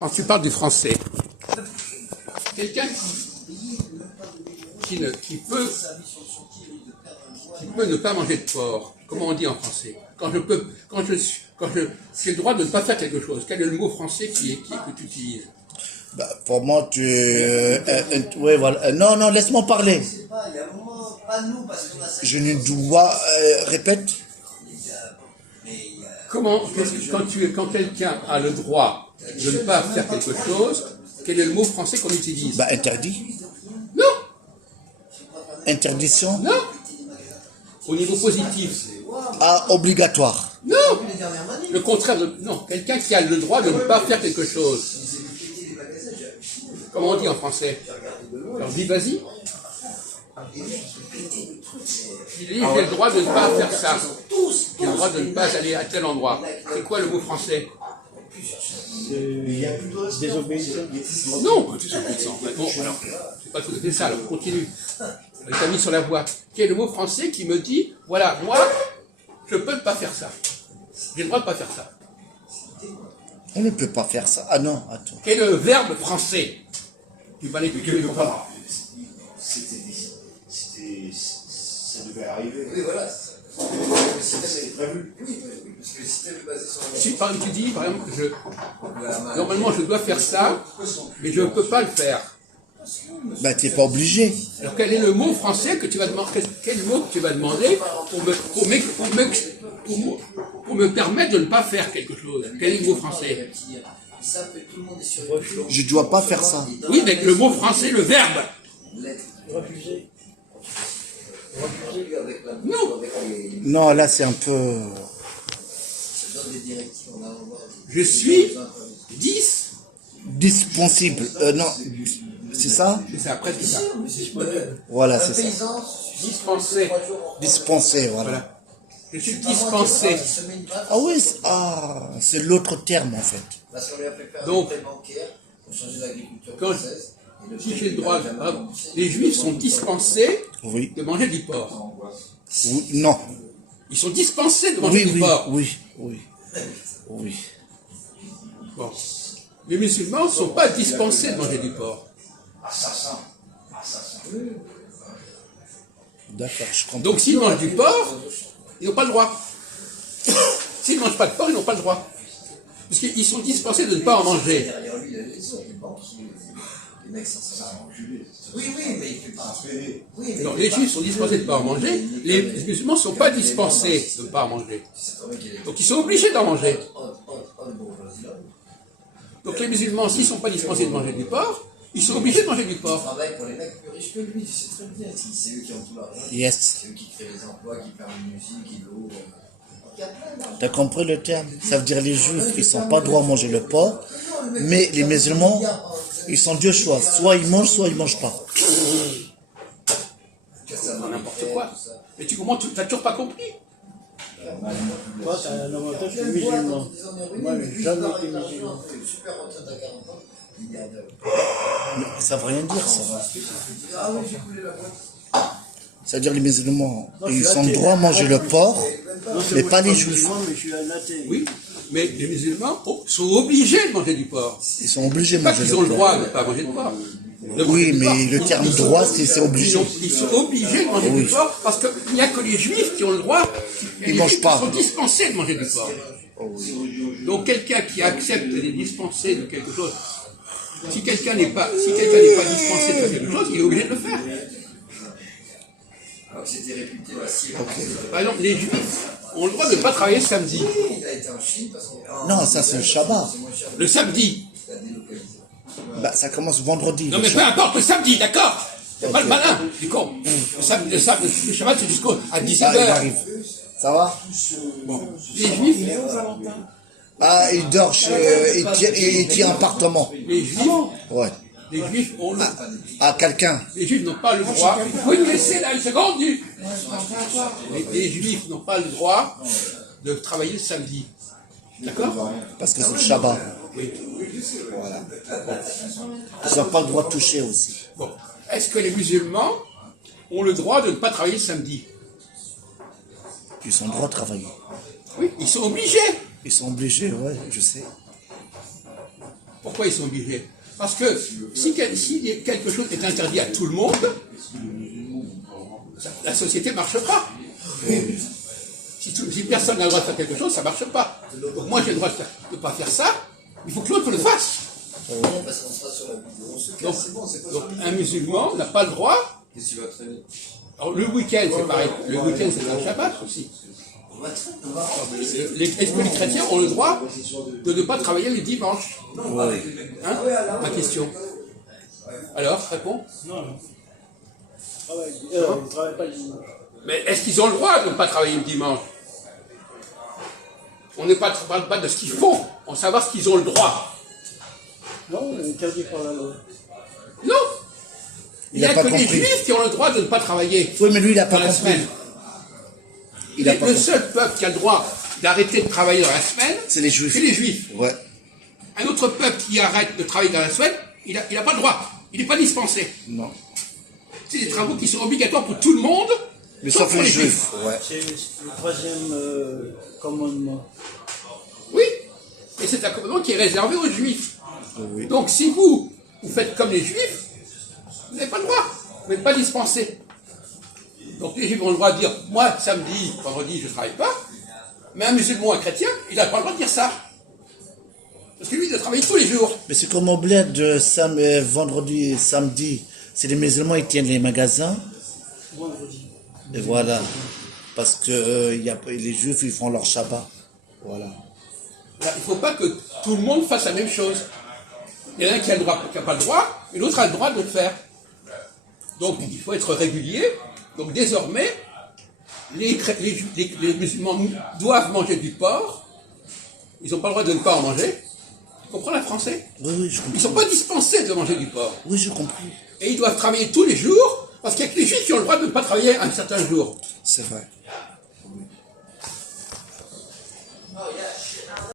Quand tu parles du français, quelqu'un qui peut ne pas manger de porc, comment on dit en français? J'ai le droit de ne pas faire quelque chose. Quel est le mot français que tu utilises? Bah, pour moi, ouais, voilà. Non, laisse-moi parler. Je ne dois... répète. Quand quelqu'un a le droit de ne pas faire quelque chose, quel est le mot français qu'on utilise? Bah, interdit. Non. Interdiction. Non. Au niveau positif. Ah, obligatoire. Non. Le contraire de... Non. Quelqu'un qui a le droit de ne pas faire quelque chose. Comment on dit en français? Alors dis vas-y. Il dit j'ai le droit de ne pas faire ça. J'ai le droit de ne pas aller à tel endroit. C'est quoi le mot français? Désobéissance. Non, désobéissance. Bon, alors, c'est pas tout à fait ça, alors continue. Il t'a mis sur la voie. Quel est le mot français qui me dit, voilà, moi, je peux ne pas faire ça. J'ai le droit de ne pas faire ça. On ne peut pas faire ça. Ah non, attends. Quel est le verbe français? Tu vas l'étudier pas. Ça devait arriver. Oui, voilà. Le système est prévu. Oui, parce que le système est basé sur... Si par exemple tu dis, par exemple, normalement je dois faire ça, mais je ne peux pas le faire. Bah, t'es pas obligé. Alors quel est le mot français que tu vas demander? Quel mot que tu vas demander pour me permettre de ne pas faire quelque chose? Quel est le mot français? Je dois pas faire ça. Oui, mais le mot français, le verbe. Refuser. Non. Non, là, c'est un peu... Je suis dispensable. Non, c'est ça? C'est ça, presque ça. Voilà, c'est ça. Dispensé. Dispensé, voilà. Voilà. Je suis dispensé. Ah oui, c'est l'autre terme, en fait. Donc, si j'ai le droit, les Juifs sont dispensés Oui. de manger du porc. Oui, non. Ils sont dispensés de manger du porc. Oui. Bon. Les musulmans ne sont pas dispensés de manger du porc. D'accord, je comprends. Donc s'ils mangent du porc, ils n'ont pas le droit. S'ils ne mangent pas de porc, ils n'ont pas le droit. Parce qu'ils sont dispensés de ne pas en manger. Donc les Juifs sont dispensés de ne pas en manger, les musulmans ne sont pas dispensés de ne pas en manger. Donc ils sont obligés d'en manger. Donc les musulmans, s'ils ne sont pas dispensés de manger du porc, ils sont obligés de manger du porc. Travaille pour les mecs plus riches que lui, tu sais très bien. C'est eux qui ont tout l'argent. Yes. C'est eux qui créent les emplois, qui permettent la musique, l'eau. T'as compris le terme? Ça veut dire les Juifs, ils n'ont pas droit à manger le porc, mais les musulmans, ils sont deux choix. Soit ils mangent, soit ils ne mangent pas. N'importe quoi. Mais tu comprends, tu n'as toujours pas compris. Toi, t'as un avantage, je suis musulman. Moi, j'ai jamais été musulman. Mais ça ne veut rien dire, ça. C'est-à-dire les musulmans, ils ont le droit à manger le porc, mais pas les Juifs. Mais je suis un athée. Oui, mais les musulmans sont obligés de manger du porc. Ils sont obligés de Pas manger qu'ils le ont le porc. droit de ne pas manger de porc. Oui, mais le terme droit, c'est obligé. Ils sont obligés de manger du porc parce qu'il n'y a que les Juifs qui ont le droit. Ils mangent pas. Ils sont dispensés de manger du porc. Donc quelqu'un qui accepte d'être dispensé de quelque chose, si quelqu'un n'est pas dispensé de faire quelque chose, il est obligé de le faire. Par exemple, les Juifs ont le droit de ne pas travailler le samedi. Non, ça c'est le Shabbat. Le samedi. Bah, ça commence vendredi. Non le mais peu Shabbat. importe, le samedi, d'accord. C'est pas le malin, du con. Le Shabbat, c'est jusqu'à 17h. Ah, il arrive. Ça va? Les Juifs, Ah, il dort il tient un appartement. les Juifs, Ouais. les Juifs ont le... À quelqu'un. Les Juifs n'ont pas le droit. Vous pouvez me laisser là une seconde, les Juifs n'ont pas le droit de travailler le samedi. D'accord? Parce que c'est le Shabbat. Oui. Voilà. Ils n'ont pas le droit de toucher aussi. Bon. Est-ce que les musulmans ont le droit de ne pas travailler le samedi? Ils ont le droit de travailler. Oui, ils sont obligés. Ils sont obligés, ouais, je sais. Pourquoi ils sont obligés? Parce que si quelque chose est interdit à tout le monde, la société ne marche pas. Si personne n'a le droit de faire quelque chose, ça ne marche pas. Donc moi j'ai le droit de ne pas faire ça, il faut que l'autre le fasse. Donc un musulman n'a pas le droit. Alors le week-end c'est pareil, le week-end c'est un Shabbat aussi. Est-ce que les chrétiens ont le droit de ne pas travailler les dimanches? Hein? Ma question. Alors, réponds. Non. Ils ne travaillent pas le dimanche. Mais est-ce qu'ils ont le droit de ne pas travailler le dimanche? On ne parle pas de ce qu'ils font, on sait savoir ce qu'ils ont le droit. Non, c'est interdit par la loi. Non. Il n'y a que les juifs qui ont le droit de ne pas travailler. Oui, mais lui, il n'a pas dans la compris. semaine. Le seul peuple qui a le droit d'arrêter de travailler dans la semaine, C'est les juifs. c'est les juifs. Ouais. Un autre peuple qui arrête de travailler dans la semaine, il n'a pas le droit. Il n'est pas dispensé. Non. C'est des travaux qui sont obligatoires pour tout le monde, Mais sauf sauf pour les juifs. Ouais. C'est le troisième commandement. Oui. Et c'est un commandement qui est réservé aux juifs. Oui. Donc si vous faites comme les juifs, vous n'avez pas le droit. Vous n'êtes pas dispensé. Donc les juifs ont le droit de dire, moi, samedi, vendredi, je ne travaille pas. Mais un musulman, un chrétien, il n'a pas le droit de dire ça. Parce que lui, il doit travailler tous les jours. Mais c'est comme au bled de vendredi et samedi. C'est les musulmans, ils tiennent les magasins. Vendredi. Et voilà. Parce que les juifs, ils font leur Shabbat. Voilà. Là, il ne faut pas que tout le monde fasse la même chose. Il y en a un qui n'a pas le droit, et l'autre a le droit de le faire. Donc il faut être régulier. Donc désormais, les musulmans doivent manger du porc. Ils n'ont pas le droit de ne pas en manger. Tu comprends la français? Oui, je comprends. Ils ne sont pas dispensés de manger du porc. Oui, je comprends. Et ils doivent travailler tous les jours, parce qu'il y a que les juifs qui ont le droit de ne pas travailler un certain jour. C'est vrai.